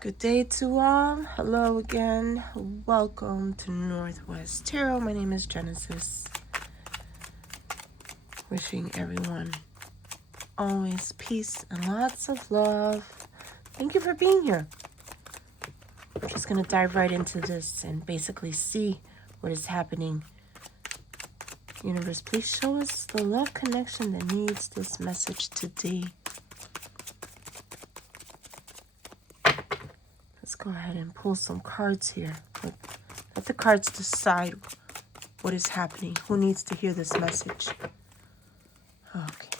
Good day to all. Hello again. Welcome to Northwest Tarot. My name is Genesis. Wishing everyone always peace and lots of love. Thank you for being here. I'm just going to dive right into this and basically see what is happening. Universe, please show us the love connection that needs this message today. Let's go ahead and pull some cards here. Let the cards decide what is happening. Who needs to hear this message? Okay.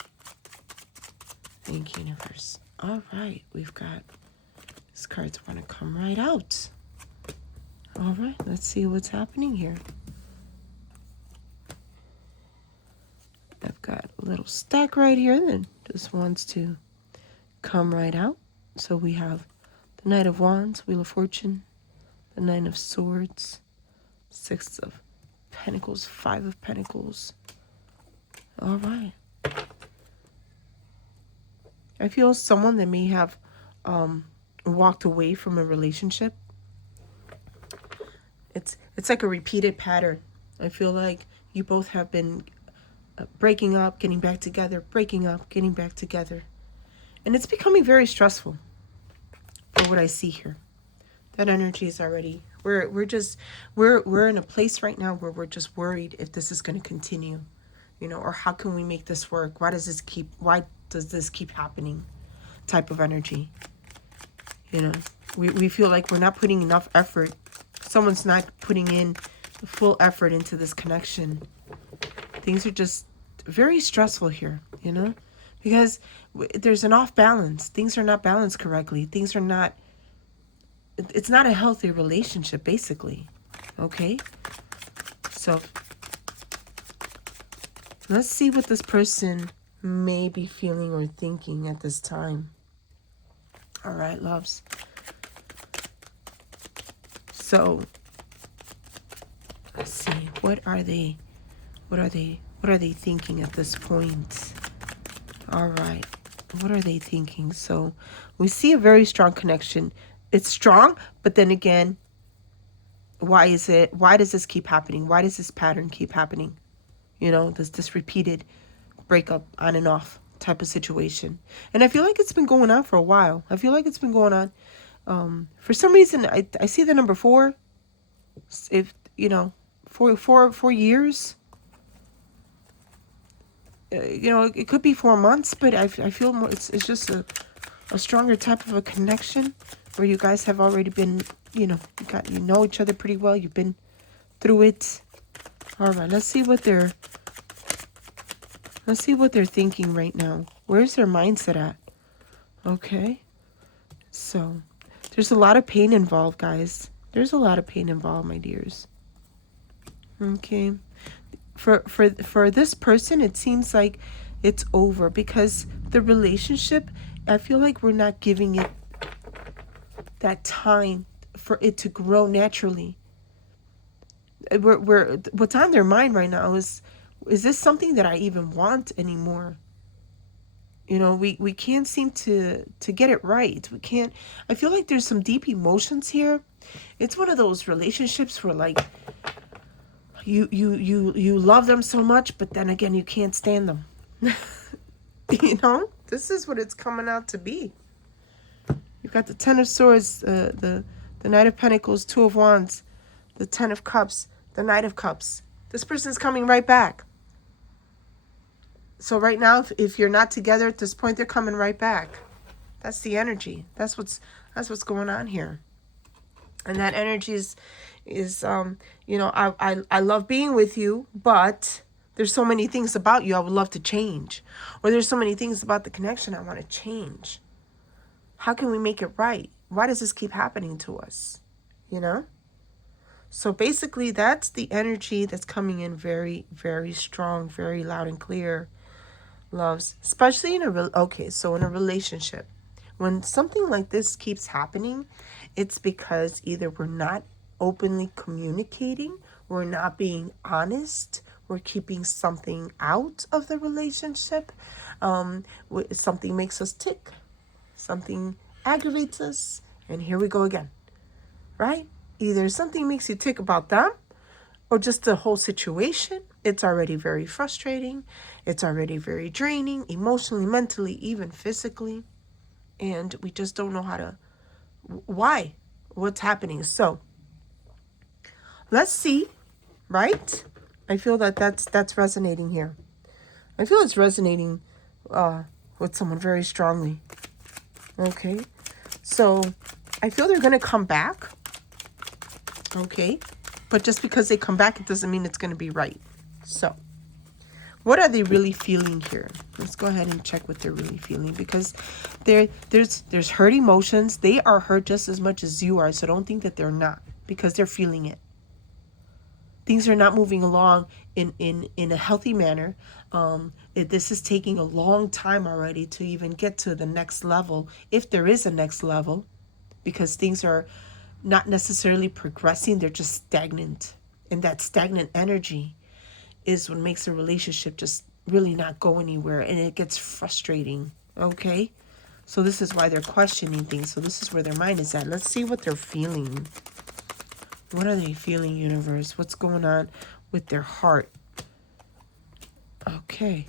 Thank you, universe. All right, we've got these cards want to come right out. All right, let's see what's happening here. I've got a little stack right here that just wants to come right out. So we have the Knight of Wands, Wheel of Fortune, the Nine of Swords, Six of Pentacles, Five of Pentacles. All right. I feel someone that may have walked away from a relationship. It's like a repeated pattern. I feel like you both have been breaking up, getting back together, breaking up, getting back together. And it's becoming very stressful for what I see here. That energy is already, we're in a place right now where we're just worried if this is going to continue, or how can we make this work? Why does this keep happening? Type of energy. We feel like we're not putting enough effort. Someone's not putting in the full effort into this connection. Things are just very stressful here, because there's an off balance. Things are not balanced correctly. It's not a healthy relationship, basically. Okay? So let's see what this person may be feeling or thinking at this time. All right, loves. So let's see. What are they thinking at this point? All right. What are they thinking? So we see a very strong connection. It's strong, but then again, why does this keep happening? Why does this pattern keep happening? This repeated breakup on and off type of situation. And I feel like it's been going on for a while. I feel like it's been going on. For some reason, I see the number 4. If, 4 years. It could be 4 months, but I feel more, it's just a stronger type of a connection where you guys have already been, you know each other pretty well. You've been through it. All right, let's see what they're thinking right now. Where's their mindset at? Okay. So there's a lot of pain involved, guys. There's a lot of pain involved, my dears. Okay. For this person, it seems like it's over because the relationship, I feel like we're not giving it that time for it to grow naturally. What's on their mind right now is this something that I even want anymore? We can't seem to get it right. We can't. I feel like there's some deep emotions here. It's one of those relationships where like you love them so much, but then again you can't stand them. This is what it's coming out to be. You've got the Ten of Swords, the Knight of Pentacles, Two of Wands, the Ten of Cups, the Knight of Cups. This person's coming right back. So right now, if you're not together at this point, they're coming right back. That's the energy. That's what's going on here. And that energy is I love being with you, but there's so many things about you I would love to change. Or there's so many things about the connection I want to change. How can we make it right? Why does this keep happening to us? So basically, that's the energy that's coming in very, very strong, very loud and clear, loves. Especially in a relationship. When something like this keeps happening, it's because either we're not openly communicating, we're not being honest, we're keeping something out of the relationship, something makes us tick, something aggravates us, And here we go again, right? Either something makes you tick about them or just the whole situation. It's already very frustrating. It's already very draining, emotionally, mentally, even physically. And we just don't know how to, why, what's happening. So let's see, right? I feel that that's resonating here. I feel it's resonating with someone very strongly. Okay, so I feel they're gonna come back. Okay, but just because they come back, it doesn't mean it's gonna be right. So, what are they really feeling here? Let's go ahead and check what they're really feeling, because there's hurt emotions. They are hurt just as much as you are. So don't think that they're not, because they're feeling it. Things are not moving along in a healthy manner. This is taking a long time already to even get to the next level, if there is a next level, because things are not necessarily progressing. They're just stagnant. And that stagnant energy is what makes a relationship just really not go anywhere, and it gets frustrating. Okay? So this is why they're questioning things. So this is where their mind is at. Let's see what they're feeling. What are they feeling, universe? What's going on with their heart? Okay.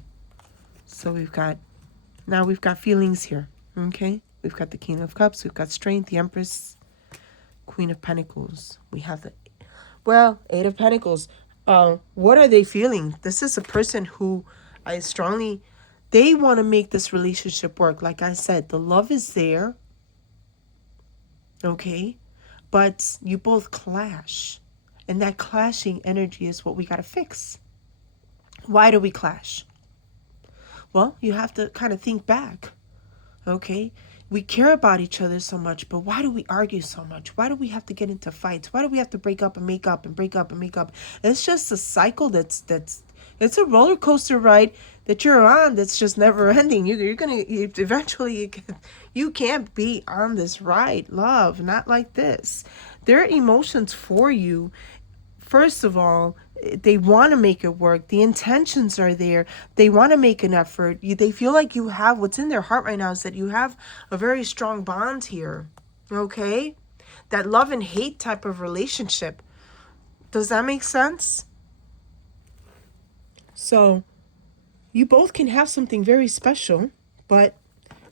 So we've got feelings here. Okay? We've got the King of Cups. We've got Strength, the Empress, Queen of Pentacles. We have the, Eight of Pentacles. What are they feeling? This is a person who they want to make this relationship work. Like I said, the love is there. Okay? But you both clash. And that clashing energy is what we got to fix. Why do we clash? Well, you have to kind of think back. Okay? We care about each other so much, but why do we argue so much? Why do we have to get into fights? Why do we have to break up and make up and break up and make up? It's just a cycle that's it's a roller coaster ride that you're on that's just never ending. You can't be on this ride, love, not like this. Their emotions for you, first of all, they want to make it work. The intentions are there. They want to make an effort. They feel like you have, what's in their heart right now is that you have a very strong bond here. Okay? That love and hate type of relationship. Does that make sense? So, you both can have something very special, but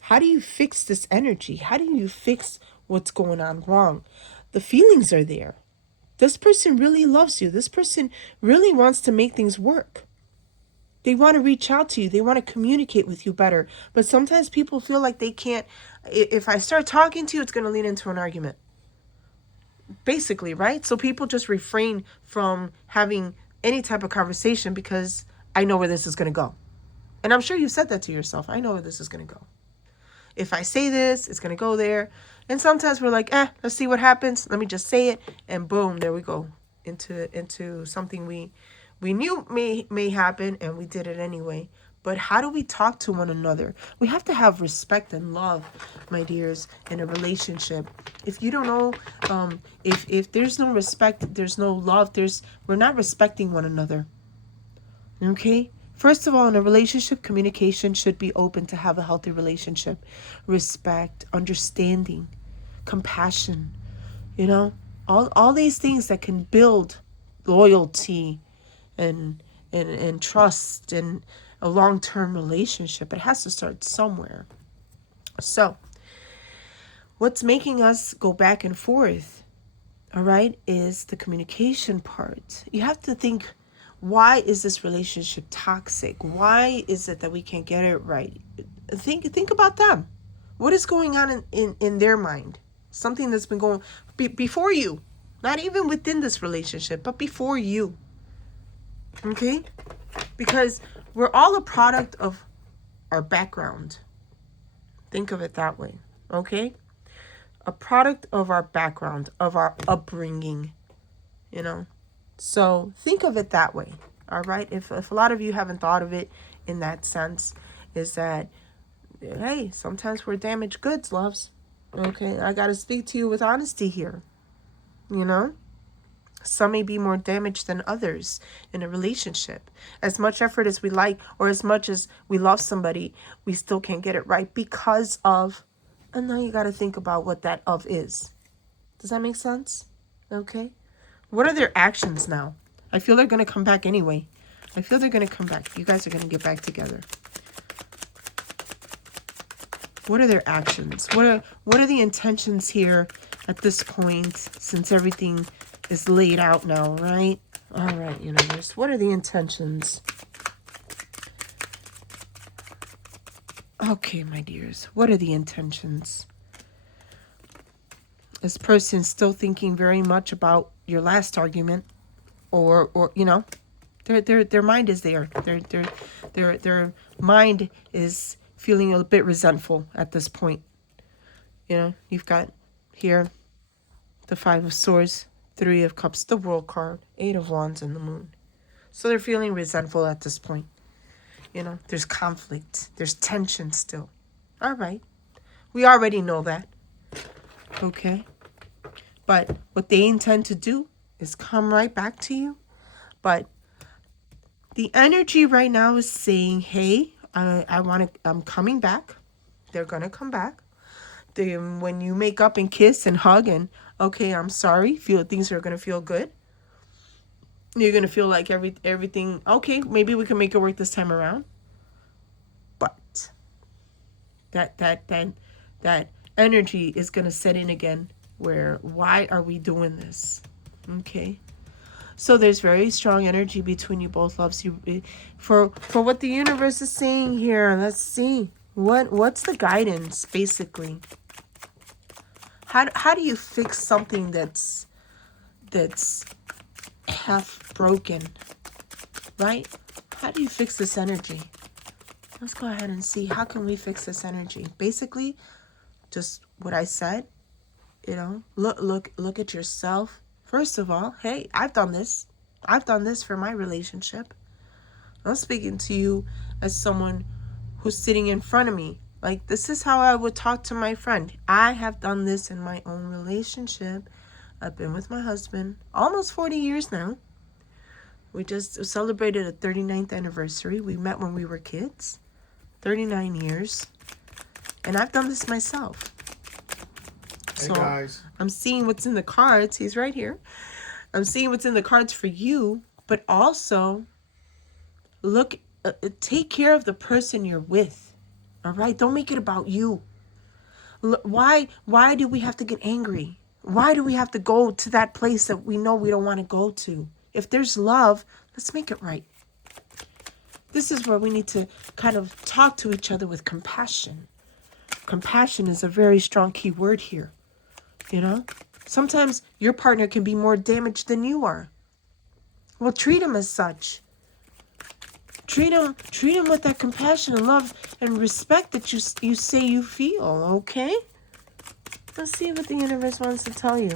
how do you fix this energy? How do you fix what's going on wrong? The feelings are there. This person really loves you. This person really wants to make things work. They want to reach out to you. They want to communicate with you better. But sometimes people feel like they can't. If I start talking to you, it's going to lead into an argument. Basically, right? So people just refrain from having any type of conversation because I know where this is going to go. And I'm sure you said that to yourself. I know where this is going to go. If I say this, it's going to go there. And sometimes we're like, let's see what happens. Let me just say it. And boom, there we go. Into something we knew may happen, and we did it anyway. But how do we talk to one another? We have to have respect and love, my dears, in a relationship. If you don't know, if there's no respect, there's no love, we're not respecting one another. Okay? First of all, in a relationship, communication should be open to have a healthy relationship. Respect, understanding, compassion, all these things that can build loyalty and trust and a long-term relationship. It has to start somewhere. So, what's making us go back and forth, all right, is the communication part. You have to think, why is this relationship toxic? Why is it that we can't get it right? Think about them. What is going on in their mind? Something that's been going before you. Not even within this relationship, but before you. Okay? Because we're all a product of our background. Think of it that way. Okay? A product of our background, of our upbringing. So think of it that way. All right? If a lot of you haven't thought of it in that sense, is that, hey, sometimes we're damaged goods, loves. Okay? I got to speak to you with honesty here. Some may be more damaged than others in a relationship. As much effort as we like, or as much as we love somebody, we still can't get it right because of And now you got to think about what that of is. Does that make sense? Okay. What are their actions now? I feel they're going to come back anyway. I feel they're going to come back. You guys are going to get back together. What are their actions? What are the intentions here at this point, since everything is laid out now, right? All right, universe. What are the intentions? Okay, my dears. What are the intentions? This person's still thinking very much about your last argument, or their mind is there. Their mind is feeling a bit resentful at this point. You've got here the Five of Swords, Three of Cups, the World card, Eight of Wands, and the Moon. So they're feeling resentful at this point. There's conflict. There's tension still. All right. We already know that. Okay. But what they intend to do is come right back to you. But the energy right now is saying, hey, I'm coming back. They're going to come back. When you make up and kiss and hug and, okay, I'm sorry, things are going to feel good. You're going to feel like everything, okay, maybe we can make it work this time around. But that energy is going to set in again where, why are we doing this? Okay. So there's very strong energy between you both, loves. For what the universe is saying here. Let's see. What's the guidance, basically? How do you fix something that's half broken, right? How do you fix this energy? Let's go ahead and see. How can we fix this energy? Basically, just what I said. Look at yourself. First of all, hey, I've done this. I've done this for my relationship. I'm speaking to you as someone who's sitting in front of me. Like, this is how I would talk to my friend. I have done this in my own relationship. I've been with my husband almost 40 years now. We just celebrated a 39th anniversary. We met when we were kids. 39 years. And I've done this myself. Hey guys. I'm seeing what's in the cards. He's right here. I'm seeing what's in the cards for you, but also take care of the person you're with. All right? Don't make it about you. Why do we have to get angry? Why do we have to go to that place that we know we don't want to go to? If there's love, let's make it right. This is where we need to kind of talk to each other with compassion. Compassion is a very strong key word here. Sometimes your partner can be more damaged than you are. Well, treat him as such. Treat him with that compassion and love and respect that you say you feel, okay? Let's see what the universe wants to tell you.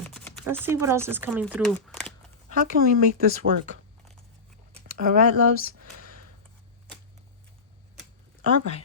Let's see what else is coming through. How can we make this work? All right, loves? All right.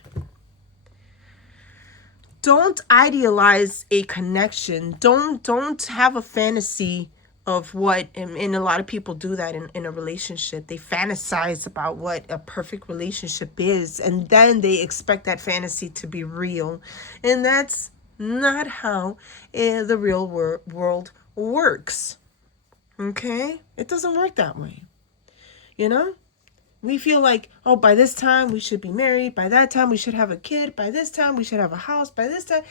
Don't idealize a connection. Don't have a fantasy of what, and a lot of people do that in a relationship. They fantasize about what a perfect relationship is, and then they expect that fantasy to be real. And that's not how the real world works. Okay? It doesn't work that way. We feel like, oh, by this time we should be married. By that time we should have a kid. By this time we should have a house. By this time,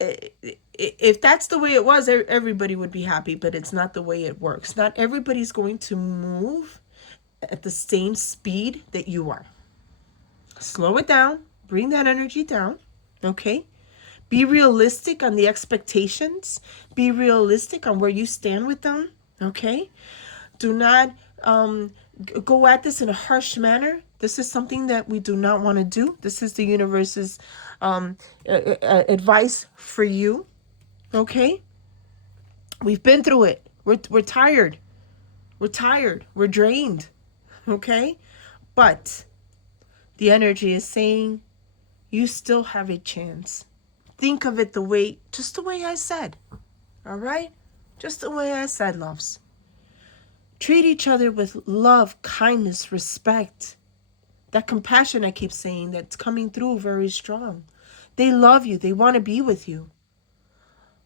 if that's the way it was, everybody would be happy, but it's not the way it works. Not everybody's going to move at the same speed that you are. Slow it down. Bring that energy down. Okay? Be realistic on the expectations. Be realistic on where you stand with them. Okay? Do not go at this in a harsh manner. This is something that we do not want to do. This is the universe's advice for you. Okay? We've been through it. We're tired. We're tired. We're drained. Okay? But the energy is saying you still have a chance. Think of it just the way I said. All right? Just the way I said, loves. Treat each other with love, kindness, respect. That compassion I keep saying that's coming through very strong. They love you. They want to be with you.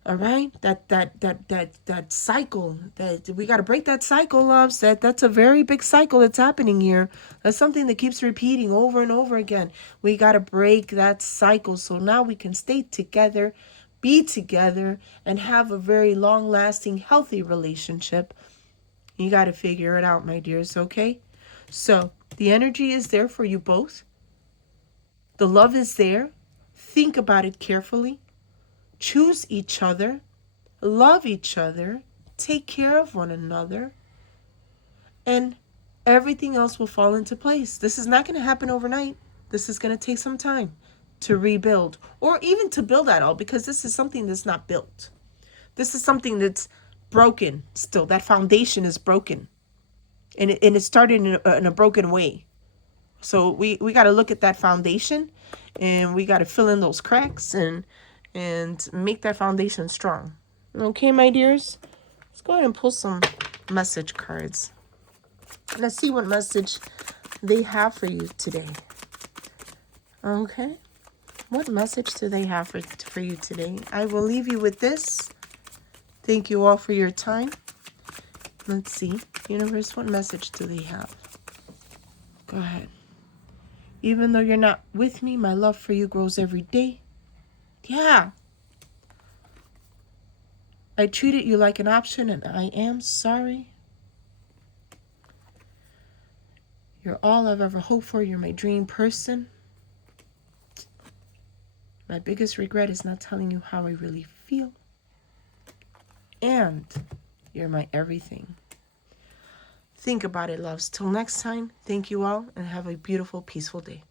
All right, that cycle, that we got to break that cycle, loves. That's a very big cycle that's happening here. That's something that keeps repeating over and over again. We got to break that cycle so now we can stay together, be together, and have a very long-lasting, healthy relationship. You got to figure it out, my dears. Okay, so the energy is there for you both. The love is there. Think about it carefully. Choose each other, love each other, take care of one another, and everything else will fall into place. This is not going to happen overnight. This is going to take some time to rebuild, or even to build at all, because this is something that's not built. This is something that's broken still. That foundation is broken, and it started in a broken way. So we got to look at that foundation, and we got to fill in those cracks and make that foundation strong. Okay, my dears? Let's go ahead and pull some message cards. Let's see what message they have for you today. Okay? What message do they have for you today? I will leave you with this. Thank you all for your time. Let's see. Universe, what message do they have? Go ahead. Even though you're not with me, my love for you grows every day. Yeah. I treated you like an option, and I am sorry. You're all I've ever hoped for. You're my dream person. My biggest regret is not telling you how I really feel. And you're my everything. Think about it, loves. Till next time, thank you all, and have a beautiful, peaceful day.